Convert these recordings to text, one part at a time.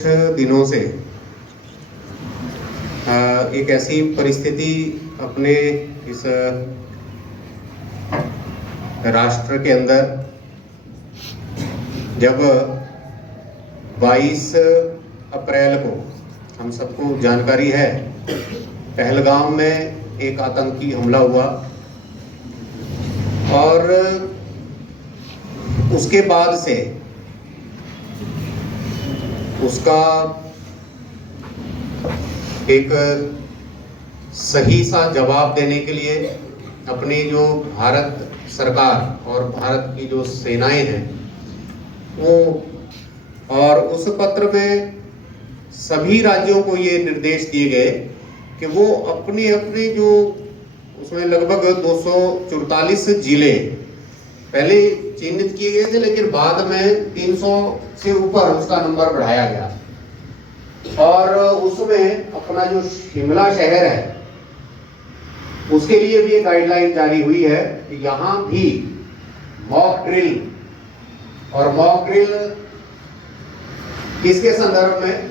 दिनों से एक ऐसी परिस्थिति अपने इस राष्ट्र के अंदर, जब 22 अप्रैल को हम सबको जानकारी है पहलगाम में एक आतंकी हमला हुआ और उसके बाद से उसका एक सही सा जवाब देने के लिए अपनी जो भारत सरकार और भारत की जो सेनाएं हैं वो, और उस पत्र में सभी राज्यों को ये निर्देश दिए गए कि वो अपने अपने जो उसमें लगभग 244 जिले पहले चिन्हित किए गए थे, लेकिन बाद में 300 से ऊपर उसका नंबर बढ़ाया गया और उसमें अपना जो शिमला शहर है उसके लिए भी एक गाइडलाइन जारी हुई है कि यहाँ भी मॉक ड्रिल, और मॉक ड्रिल किसके संदर्भ में,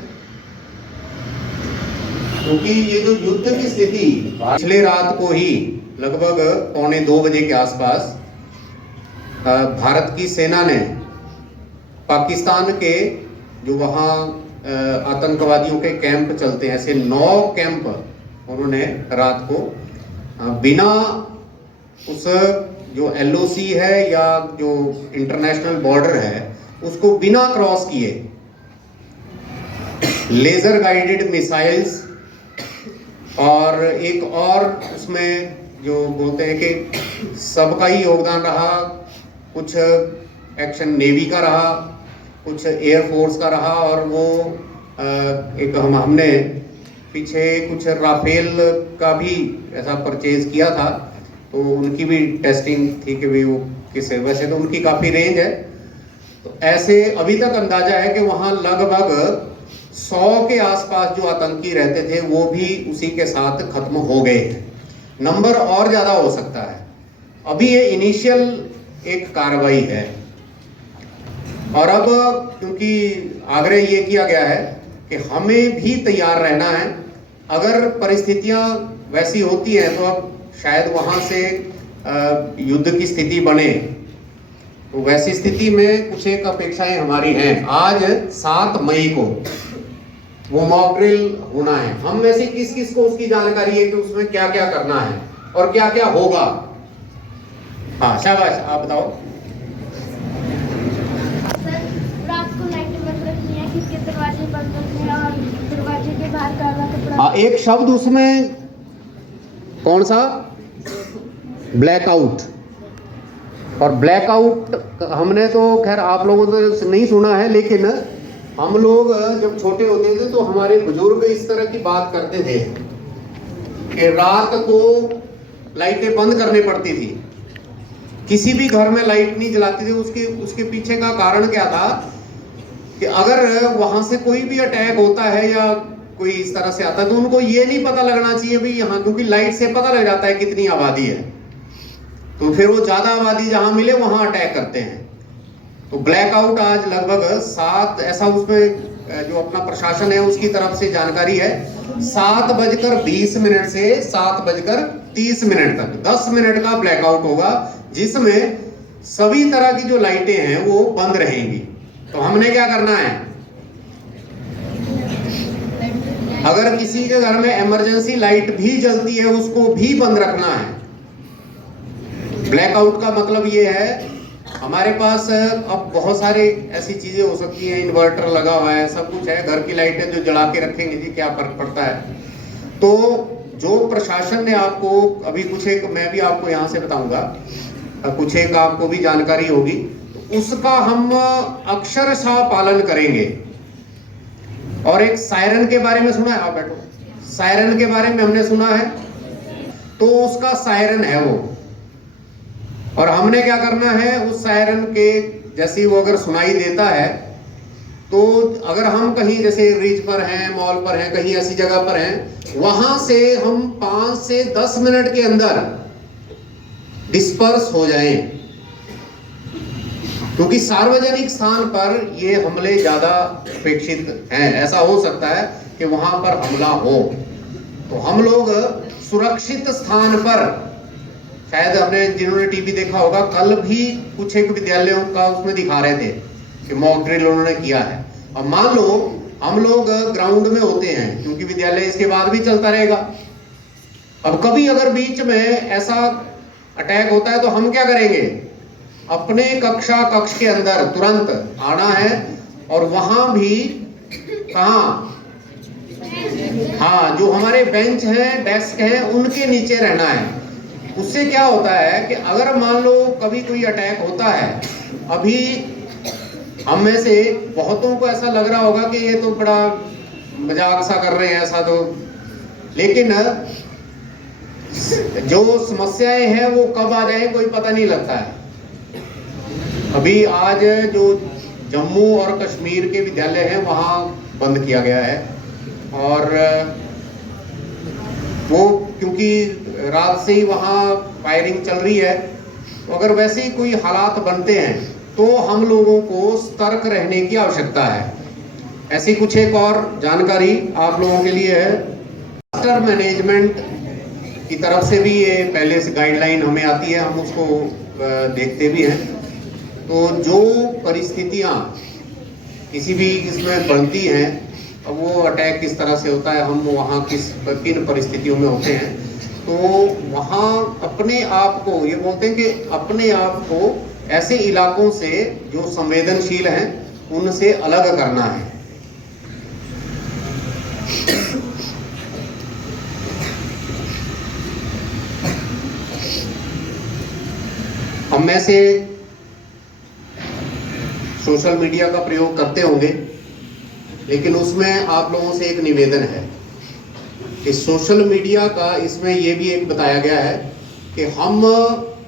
क्योंकि ये जो युद्ध की स्थिति पिछले रात को ही लगभग 1:45 बजे के आसपास भारत की सेना ने पाकिस्तान के जो वहाँ आतंकवादियों के कैंप चलते हैं, ऐसे 9 कैंप उन्होंने रात को बिना उस जो LOC है या जो इंटरनेशनल बॉर्डर है उसको बिना क्रॉस किए लेजर गाइडेड मिसाइल्स, और एक और उसमें जो बोलते हैं कि सबका ही योगदान रहा, कुछ एक्शन नेवी का रहा, कुछ एयरफोर्स का रहा, और वो एक हमने पीछे कुछ राफेल का भी ऐसा परचेज किया था, तो उनकी भी टेस्टिंग थी कि भी वो किस, वैसे तो उनकी काफ़ी रेंज है। तो ऐसे अभी तक अंदाजा है कि वहाँ लगभग 100 के आसपास जो आतंकी रहते थे वो भी उसी के साथ खत्म हो गए हैं। नंबर और ज़्यादा हो सकता है। अभी ये इनिशियल एक कार्रवाई है और अब क्योंकि आग्रह ये किया गया है कि हमें भी तैयार रहना है, अगर परिस्थितियां वैसी होती हैं तो अब शायद वहां से युद्ध की स्थिति बने, तो वैसी स्थिति में कुछ एक अपेक्षाएं हमारी हैं। आज 7 मई को वो मॉक ड्रिल होना है। हम में से किस किस को उसकी जानकारी है कि उसमें क्या क्या करना है और क्या क्या होगा? हाँ शाबाश, आप बताओ। दरवाजे बंद रखने और दरवाजे के बाहर काला कपड़ा। हाँ, एक शब्द उसमें कौन सा? ब्लैकआउट। और ब्लैकआउट हमने तो खैर आप लोगों ने नहीं सुना है, लेकिन हम लोग जब छोटे होते थे तो हमारे बुजुर्ग इस तरह की बात करते थे कि रात को लाइटें बंद करनी पड़ती थी, किसी भी घर में लाइट नहीं जलाती थी। उसके पीछे का कारण क्या था कि अगर वहां से कोई भी अटैक होता है या कोई इस तरह से आता है तो उनको ये नहीं पता लगना चाहिए भाई यहाँ, क्योंकि लाइट से पता लग जाता है कितनी आबादी है, तो फिर वो ज्यादा आबादी जहां मिले वहां अटैक करते हैं। तो ब्लैकआउट आज लगभग 7, ऐसा उसमें जो अपना प्रशासन है उसकी तरफ से जानकारी है, 7:20 से 7:30 तक 10 मिनट का ब्लैकआउट होगा, जिसमें सभी तरह की जो लाइटें हैं वो बंद रहेंगी। तो हमने क्या करना है, अगर किसी के घर में इमरजेंसी लाइट भी जलती है उसको भी बंद रखना है। ब्लैकआउट का मतलब ये है, हमारे पास अब बहुत सारे ऐसी चीजें हो सकती हैं, इन्वर्टर लगा हुआ है, सब कुछ है, घर की लाइटें जो जला के रखेंगे जी क्या फर्क पड़ता है। तो जो प्रशासन ने आपको अभी कुछ एक, मैं भी आपको यहाँ से बताऊंगा, कुछ एक आपको भी जानकारी होगी, उसका हम अक्षरशः पालन करेंगे। और एक सायरन के बारे में सुना है? आप बैठो। सायरन के बारे में हमने सुना है, तो उसका सायरन है वो, और हमने क्या करना है, उस सायरन के जैसे वो अगर सुनाई देता है तो अगर हम कहीं जैसे रिज पर हैं, मॉल पर हैं, कहीं ऐसी जगह पर हैं, वहां से हम 5 से 10 मिनट के अंदर डिस्पर्स हो जाएं। क्योंकि सार्वजनिक स्थान पर ये हमले ज्यादा अपेक्षित हैं। ऐसा हो सकता है कि वहां पर हमला हो, तो हम लोग सुरक्षित स्थान पर, शायद हमने जिन्होंने टीवी देखा होगा, कल भी कुछ एक विद्यालयों का उसमें दिखा रहे थे कि मॉक ड्रिल उन्होंने किया है। अब मान लो हम लोग ग्राउंड में होते हैं, क्योंकि विद्यालय इसके बाद भी चलता रहेगा। अब कभी अगर बीच में ऐसा अटैक होता है तो हम क्या करेंगे? अपने कक्ष के अंदर तुरंत आना है और वहां भी कहाँ, हाँ, जो हमारे बेंच हैं, डेस्क हैं, उनके नीचे रहना है। उससे क्या होता है कि अगर मान लो कभी कोई अटैक होता है, अभी हम में से बहुतों को ऐसा लग रहा होगा कि ये तो बड़ा मजाक सा कर रहे हैं ऐसा, तो लेकिन जो समस्याएं हैं वो कब आ जाए कोई पता नहीं लगता है। अभी आज जो जम्मू और कश्मीर के विद्यालय हैं वहाँ बंद किया गया है, और वो क्योंकि रात से ही वहाँ फायरिंग चल रही है, तो अगर वैसे ही कोई हालात बनते हैं तो हम लोगों को सतर्क रहने की आवश्यकता है। ऐसी कुछ एक और जानकारी आप लोगों के लिए है। डिजास्टर मैनेजमेंट की तरफ से भी ये पहले से गाइडलाइन हमें आती है, हम उसको देखते भी हैं। तो जो परिस्थितियाँ किसी भी इसमें बनती हैं, अब वो अटैक किस तरह से होता है, हम वहाँ किन परिस्थितियों में होते हैं, तो वहाँ अपने आप को, ये बोलते हैं कि अपने आप को ऐसे इलाकों से जो संवेदनशील हैं उनसे अलग करना है। हम में से सोशल मीडिया का प्रयोग करते होंगे, लेकिन उसमें आप लोगों से एक निवेदन है कि सोशल मीडिया का इसमें यह भी एक बताया गया है कि हम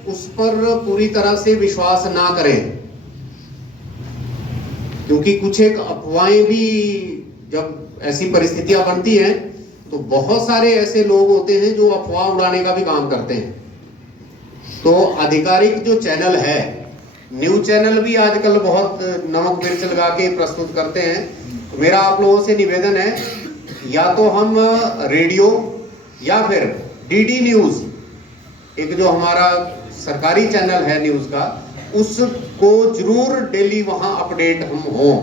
उस पर पूरी तरह से विश्वास ना करें, क्योंकि कुछ एक अफवाहें भी, जब ऐसी परिस्थितियां बनती हैं तो बहुत सारे ऐसे लोग होते हैं जो अफवाह उड़ाने का भी काम करते हैं। तो आधिकारिक जो चैनल है, न्यूज चैनल भी आजकल बहुत नमक मिर्च लगा के प्रस्तुत करते हैं। तो मेरा आप लोगों से निवेदन है, या तो हम रेडियो या फिर डीडी न्यूज, एक जो हमारा सरकारी चैनल है न्यूज का, उसको जरूर डेली वहां अपडेट हम हों।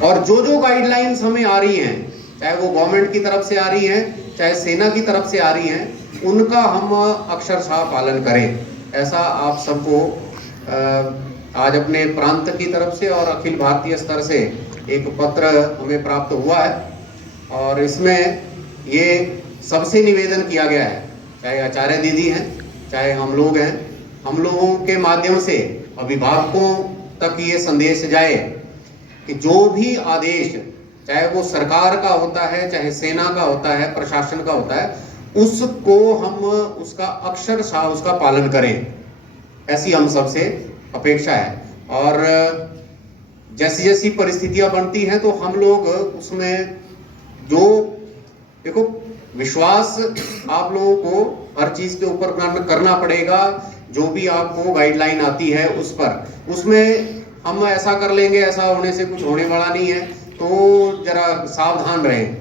और जो जो गाइडलाइंस हमें आ रही हैं, चाहे वो गवर्नमेंट की तरफ से आ रही हैं, चाहे सेना की तरफ से आ रही हैं, उनका हम अक्षरशः पालन करें। ऐसा आप सबको आज अपने प्रांत की तरफ से और अखिल भारतीय स्तर से एक पत्र हमें प्राप्त हुआ है, और इसमें ये सबसे निवेदन किया गया है, चाहे आचार्य दीदी हैं, चाहे हम लोग हैं, हम लोगों के माध्यम से अभिभावकों तक ये संदेश जाए कि जो भी आदेश, चाहे वो सरकार का होता है, चाहे सेना का होता है, प्रशासन का होता है, उसको हम उसका अक्षरशः उसका पालन करें, ऐसी हम सबसे अपेक्षा है। और जैसी जैसी परिस्थितियां बनती हैं तो हम लोग उसमें जो, देखो, विश्वास आप लोगों को हर चीज के ऊपर करना पड़ेगा। जो भी आपको गाइडलाइन आती है उस पर, उसमें हम ऐसा कर लेंगे, ऐसा होने से कुछ होने वाला नहीं है, तो जरा सावधान रहें।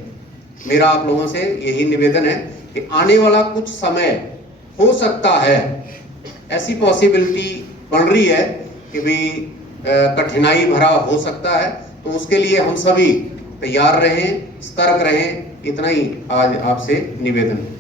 मेरा आप लोगों से यही निवेदन है कि आने वाला कुछ समय हो सकता है, ऐसी पॉसिबिलिटी बन रही है कि भी कठिनाई भरा हो सकता है, तो उसके लिए हम सभी तैयार रहें, सतर्क रहें। इतना ही आज आपसे निवेदन है।